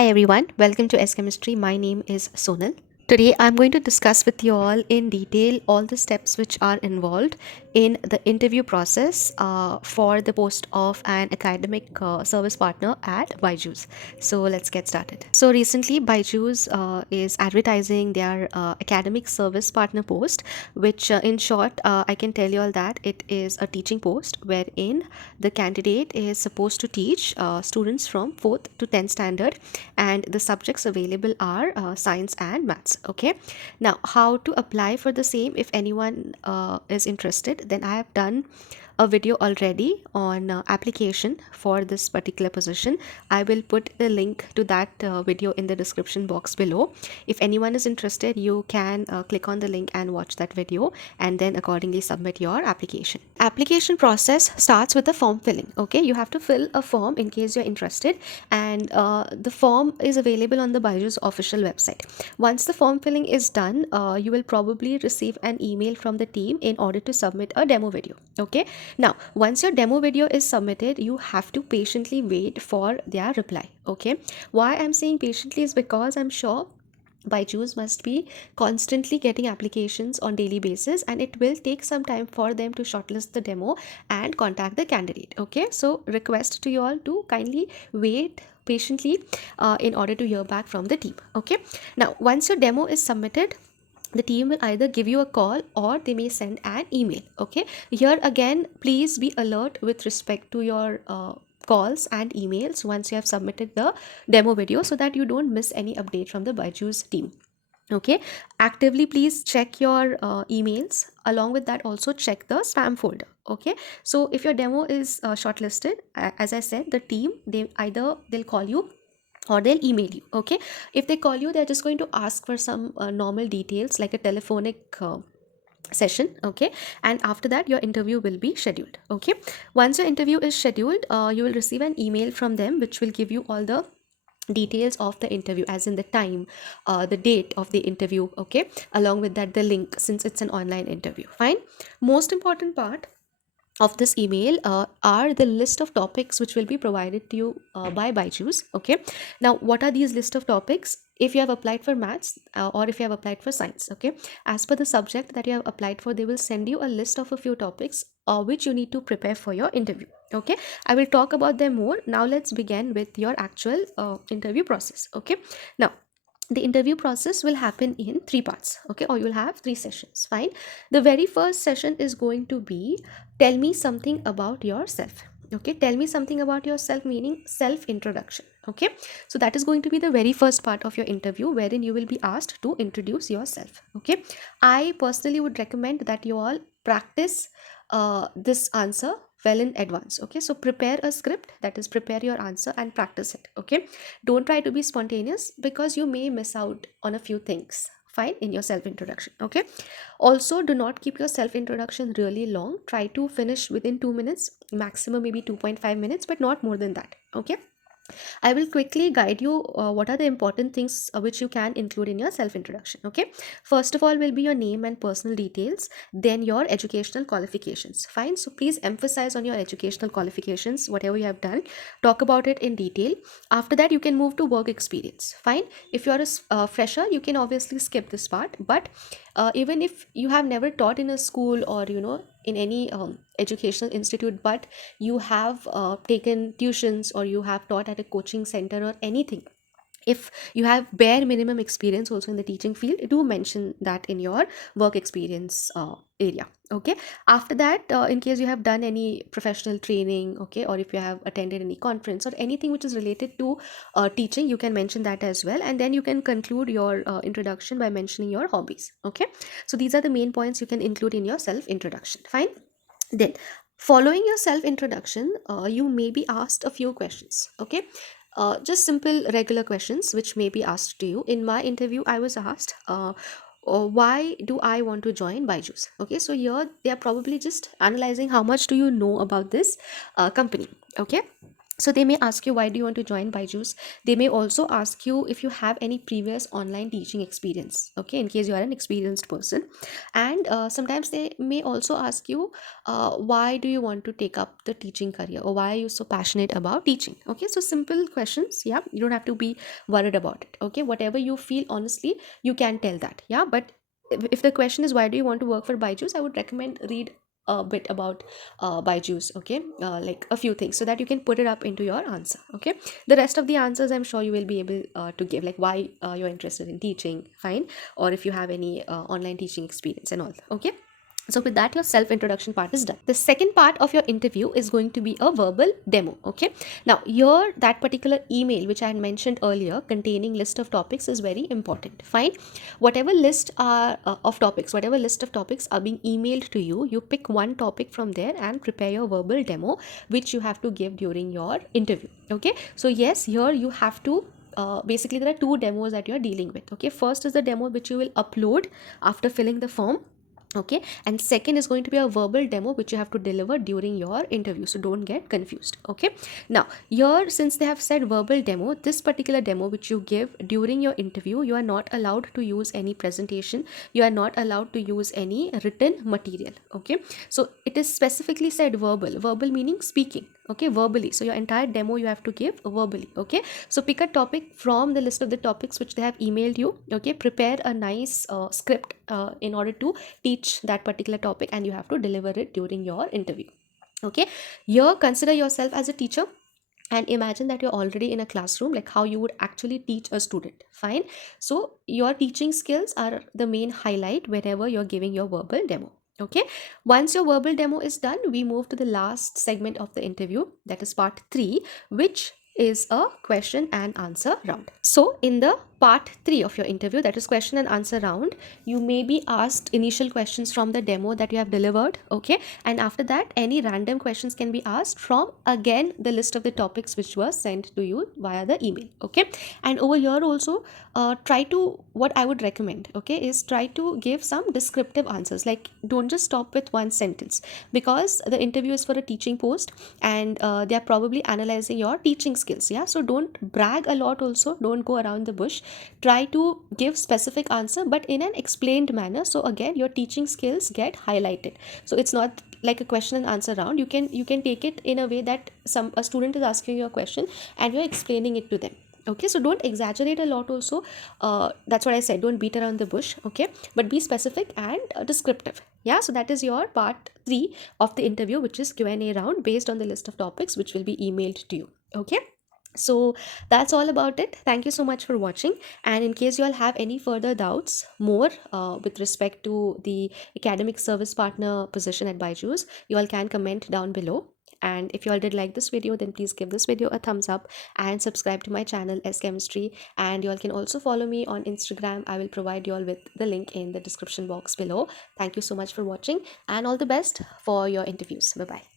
Hi everyone, welcome to S Chemistry. My name is Sonal. Today I'm going to discuss with you all in detail all the steps which are involved in the interview process for the post of an academic service partner at Byjus. So let's get started. So recently Byjus is advertising their academic service partner post, which in short I can tell you all that it is a teaching post wherein the candidate is supposed to teach students from 4th to 10th standard, and the subjects available are science and maths. Okay, now how to apply for the same? If anyone is interested, then I have done a video already on application for this particular position. I will put the link to that video in the description box below. If anyone is interested, you can click on the link and watch that video, and then accordingly submit your application. Application process starts with the form filling. Okay, you have to fill a form in case you're interested, and the form is available on the Byjus official website. Once the form filling is done, you will probably receive an email from the team in order to submit a demo video. Okay, now once your demo video is submitted, you have to patiently wait for their reply. Okay, why I'm saying patiently is because I'm sure Byjus must be constantly getting applications on daily basis, and it will take some time for them to shortlist the demo and contact the candidate. Okay, so request to you all to kindly wait patiently in order to hear back from the team. Okay, now once your demo is submitted, the team will either give you a call or they may send an email. Okay, here again please be alert with respect to your calls and emails once you have submitted the demo video, so that you don't miss any update from the Byjus team. Okay, actively please check your emails. Along with that, also check the spam folder. Okay, so if your demo is shortlisted, as I said, the team, they'll call you or they'll email you. Okay, if they call you, they're just going to ask for some normal details like a telephonic session. Okay, and after that your interview will be scheduled. Okay, once your interview is scheduled, you will receive an email from them which will give you all the details of the interview, as in the time, the date of the interview. Okay, along with that the link, since it's an online interview. Fine, most important part of this email are the list of topics which will be provided to you by Byjus. Okay, now what are these list of topics? If you have applied for maths or if you have applied for science, okay, as per the subject that you have applied for, they will send you a list of a few topics which you need to prepare for your interview. Okay, I will talk about them more. Now let's begin with your actual interview process. Okay, now the interview process will happen in three parts. Okay, or you'll have three sessions. Fine, the very first session is going to be tell me something about yourself. Okay, tell me something about yourself, meaning self introduction. Okay, so that is going to be the very first part of your interview, wherein you will be asked to introduce yourself. Okay, I personally would recommend that you all practice this answer well in advance. Okay, so prepare a script, that is prepare your answer and practice it. Okay, don't try to be spontaneous because you may miss out on a few things. Fine, in your self introduction. Okay, also do not keep your self introduction really long. Try to finish within 2 minutes, maximum maybe 2.5 minutes, but not more than that. Okay, I will quickly guide you what are the important things which you can include in your self introduction. Okay, first of all will be your name and personal details, then your educational qualifications. Fine, so please emphasize on your educational qualifications, whatever you have done, talk about it in detail. After that, you can move to work experience. Fine, if you're a fresher, you can obviously skip this part, but even if you have never taught in a school or in any educational institute, but you have taken tuitions or you have taught at a coaching center or anything, if you have bare minimum experience also in the teaching field, do mention that in your work experience area. Okay, after that, in case you have done any professional training, okay, or if you have attended any conference or anything which is related to teaching, you can mention that as well, and then you can conclude your introduction by mentioning your hobbies. Okay, so these are the main points you can include in your self introduction. Fine, then following your self introduction, you may be asked a few questions. Okay, just simple regular questions which may be asked to you. In my interview, I was asked, why do I want to join Byjus? Okay, so here they are probably just analyzing how much do you know about this company. Okay, So they may ask you, why do you want to join Byjus? They may also ask you if you have any previous online teaching experience, okay, in case you are an experienced person. And sometimes they may also ask you, why do you want to take up the teaching career, or why are you so passionate about teaching? Okay, so simple questions. Yeah, you don't have to be worried about it. Okay, whatever you feel, honestly, you can tell that. Yeah, but if the question is, why do you want to work for Byjus, I would recommend read a bit about Byjus, okay, like a few things, so that you can put it up into your answer. Okay, the rest of the answers I'm sure you will be able to give, like why you're interested in teaching, fine, or if you have any online teaching experience and all. Okay, so with that, your self introduction part is done. The second part of your interview is going to be a verbal demo. Okay, now here, that particular email which I had mentioned earlier containing list of topics is very important. Fine, whatever list are of topics, whatever list of topics are being emailed to you, you pick one topic from there and prepare your verbal demo, which you have to give during your interview. Okay, so yes, here you have to basically there are two demos that you are dealing with. Okay, first is the demo which you will upload after filling the form. Okay, and second is going to be a verbal demo which you have to deliver during your interview, so don't get confused. Okay, now here, since they have said verbal demo, this particular demo which you give during your interview, you are not allowed to use any presentation, you are not allowed to use any written material. Okay, so it is specifically said verbal meaning speaking. Okay, verbally, so your entire demo you have to give verbally. Okay, so pick a topic from the list of the topics which they have emailed you. Okay, prepare a nice script in order to teach that particular topic, and you have to deliver it during your interview. Okay, here consider yourself as a teacher and imagine that you're already in a classroom, like how you would actually teach a student. Fine, so your teaching skills are the main highlight whenever you're giving your verbal demo. Okay, once your verbal demo is done, we move to the last segment of the interview, that is part 3, which is a question and answer round. So in the part 3 of your interview, that is question and answer round, you may be asked initial questions from the demo that you have delivered. Okay, and after that, any random questions can be asked from again the list of the topics which were sent to you via the email. Okay, and over here also, try to, what I would recommend, okay, is try to give some descriptive answers. Like, don't just stop with one sentence, because the interview is for a teaching post, and they are probably analyzing your teaching skills. Yeah, so don't brag a lot also, don't go around the bush. Try to give specific answer, but in an explained manner, so again your teaching skills get highlighted. So it's not like a question and answer round. You can take it in a way that a student is asking you a question and you're explaining it to them. Okay, so don't exaggerate a lot also. That's what I said, don't beat around the bush. Okay, but be specific and descriptive. Yeah, so that is your part 3 of the interview, which is Q&A round based on the list of topics which will be emailed to you. Okay, so that's all about it. Thank you so much for watching, and in case you all have any further doubts more with respect to the academic service partner position at Byjus, you all can comment down below. And if you all did like this video, then please give this video a thumbs up and subscribe to my channel S Chemistry. And you all can also follow me on Instagram. I will provide you all with the link in the description box below. Thank you so much for watching, and all the best for your interviews. Bye bye.